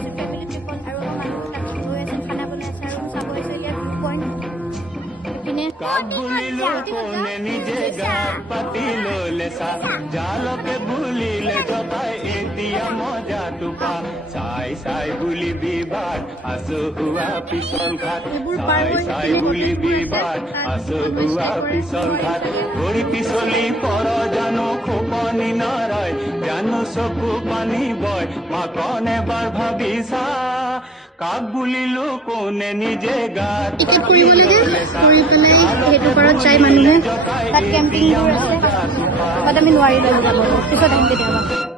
গৈছে ফেমিলি ট্ৰিপত আৰু মানুহ তাত গৈ আছে খানা বনাই আছে আৰু চাব আছে ইয়াৰ ভিউ পইণ্ট ইপিনে নিজে গাত পাতি ললে চা জালকে ভুলিলে জপাই এতিয়া মজা টোপা চাই চাই বুলি বিবাদ আছো হুৱা পিছল ঘাট চাই চাই বুলি বিবাদ আছো হুৱা পিছল ঘাট ভৰি পিছলি পৰ জানো খোপনি নৰয় জানো চকু পানী বয় মাকন এবাৰ ভাবিছা কাক বুলিলো কোনে নিজে গাত ফুৰি পেলাই সেইটো পাৰত যাই মানুহে তাত কেম্পিং আছে বাট আমি নোৱাৰিলো যাব পিছত আহিম কেতিয়াবা